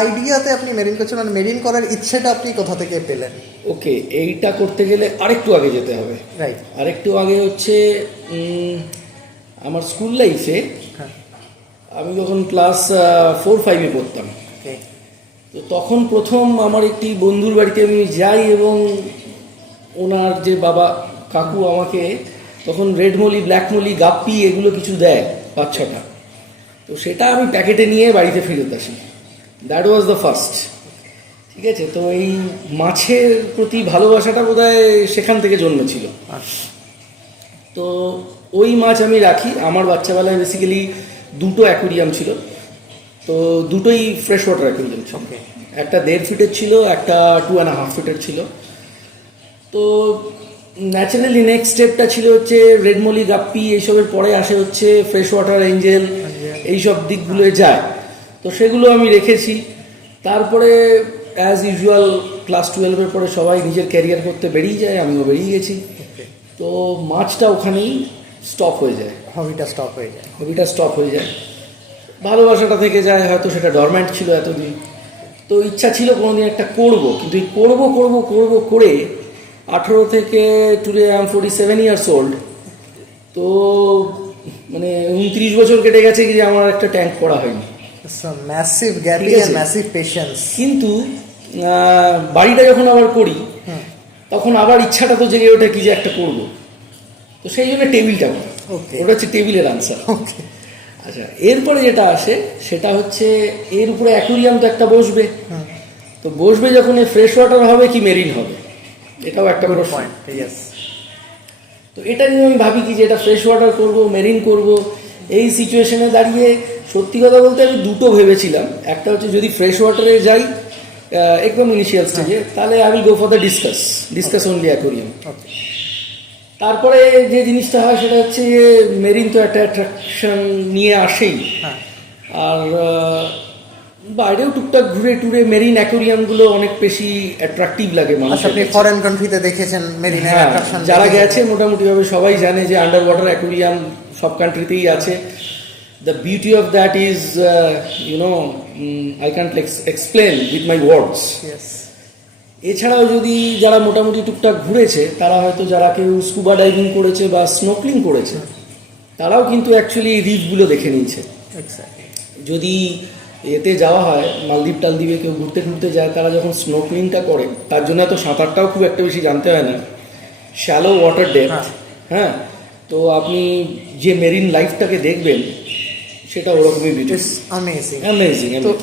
আইডিয়াতে আপনি মেরিন করছেন, মানে মেরিন করার ইচ্ছেটা আপনি কোথা থেকে পেলেন? ওকে, এইটা করতে গেলে আরেকটু আগে যেতে হবে। রাইট। আরেকটু আগে হচ্ছে আমার স্কুল লাইফে, হ্যাঁ। আমি যখন ক্লাস 4-5-এ পড়তাম, ওকে। তো তখন প্রথম আমার একটি বন্ধুর বাড়িতে আমি যাই এবং ওনার যে বাবা কাকু আমাকে তখন রেড মলি, ব্ল্যাক মলি, গাপ্পি এগুলো কিছু দেয় 5-6টা। তো সেটা আমি প্যাকেটে নিয়ে বাড়িতে ফেরত আসি। That was the first. ঠিক আছে, তো এই মাছের প্রতি ভালোবাসাটা বোধহয় সেখান থেকে জন্মেছিল। তো ওই মাছ আমি রাখি। আমার বাচ্চাবেলায় বেসিক্যালি দুটো অ্যাকুরিয়াম ছিল, তো দুটোই ফ্রেশ ওয়াটার অ্যাকুরিয়াম ছিল। একটা 1.5 ফিটের ছিল, একটা 2.5 ফিটের ছিল। তো ন্যাচারালি নেক্সট স্টেপটা ছিল হচ্ছে রেডমলি, গাপ্পি এইসবের পরে আসে হচ্ছে ফ্রেশ ওয়াটার, এঞ্জেল, এইসব দিকগুলোয় যায়। তো সেগুলো আমি রেখেছি। তারপরে অ্যাজ ইউজুয়াল ক্লাস 12-এর পরে সবাই নিজের ক্যারিয়ার করতে বেরিয়ে যায়, আমিও বেরিয়ে গেছি। তো মাছটা ওখানেই স্টপ হয়ে যায়, হবিটা স্টপ হয়ে যায়। ভালোবাসাটা থেকে যায়, হয়তো সেটা ডরম্যান্ট ছিল এতদিন। তো ইচ্ছা ছিল কোনোদিন একটা করব, কিন্তু এই করবো করে 18 থেকে today I am 47 years old. তো মানে 29 বছর কেটে গেছে কি যে আমার একটা ট্যাঙ্ক করা হয়নি। Massive gaping and massive patience. কিন্তু বাড়িটা যখন আবার করি তখন আবার ইচ্ছাটা তো জেগে ওঠে কি যে একটা করব। তো সেই জন্য টেবিলটা করি। ওটা হচ্ছে টেবিলের আনসার। আচ্ছা, এরপরে যেটা আসে সেটা হচ্ছে এর উপরে অ্যাকুরিয়াম তো একটা বসবে। তো বসবে যখন ফ্রেশ ওয়াটার হবে কি মেরিন হবে, এটাও একটা বড় পয়েন্ট। তো এটা নিয়ে আমি ভাবি কি যে এটা ফ্রেশ ওয়াটার করব, মেরিন করব। এই সিচুয়েশনে দাঁড়িয়ে সত্যি কথা বলতে আমি দুটো ভেবেছিলাম। একটা হচ্ছে যদি ফ্রেশ ওয়াটারে যাই একদম ইনিশিয়াল স্টেজে, তাহলে I will go for the discuss only aquarium. তারপরে যে জিনিসটা হয় সেটা হচ্ছে যে মেরিন তো একটা অ্যাট্রাকশন নিয়ে আসেই, আর বাইরেও টুকটাক ঘুরে টুরে মেরিন অ্যাকোরিয়ামগুলো অনেক বেশি অ্যাট্রাকটিভ লাগে মানুষের। আপনি ফরেন কান্ট্রিতে দেখেছেন মেরিনের অ্যাট্রাকশন? যারা গেছে মোটামুটিভাবে সবাই জানে যে আন্ডার ওয়াটার অ্যাকোরিয়াম সব কান্ট্রিতেই আছে। The beauty of that is, I can't explain with my words. Yes. এছাড়াও যদি যারা মোটামুটি টুকটাক ঘুরেছে, তারা হয়তো যারা কেউ স্কুবা ডাইভিং করেছে বা স্নোকলিং করেছে, তারাও কিন্তু অ্যাকচুয়ালি দ্বীপগুলো দেখে নিয়েছে। যদি এতে যাওয়া হয়, মালদ্বীপ টালদ্বীপে কেউ ঘুরতে যায়, তারা যখন স্নোকলিংটা করে, তার জন্য তো সাঁতারটাও খুব একটা বেশি জানতে হয় না, শ্যালো ওয়াটার ডেপথ। হ্যাঁ, তো আপনি যে মেরিন লাইফটাকে দেখবেন সেটা ওরকমই বিউটিফুল, অ্যামেজিং। অ্যামেজিং।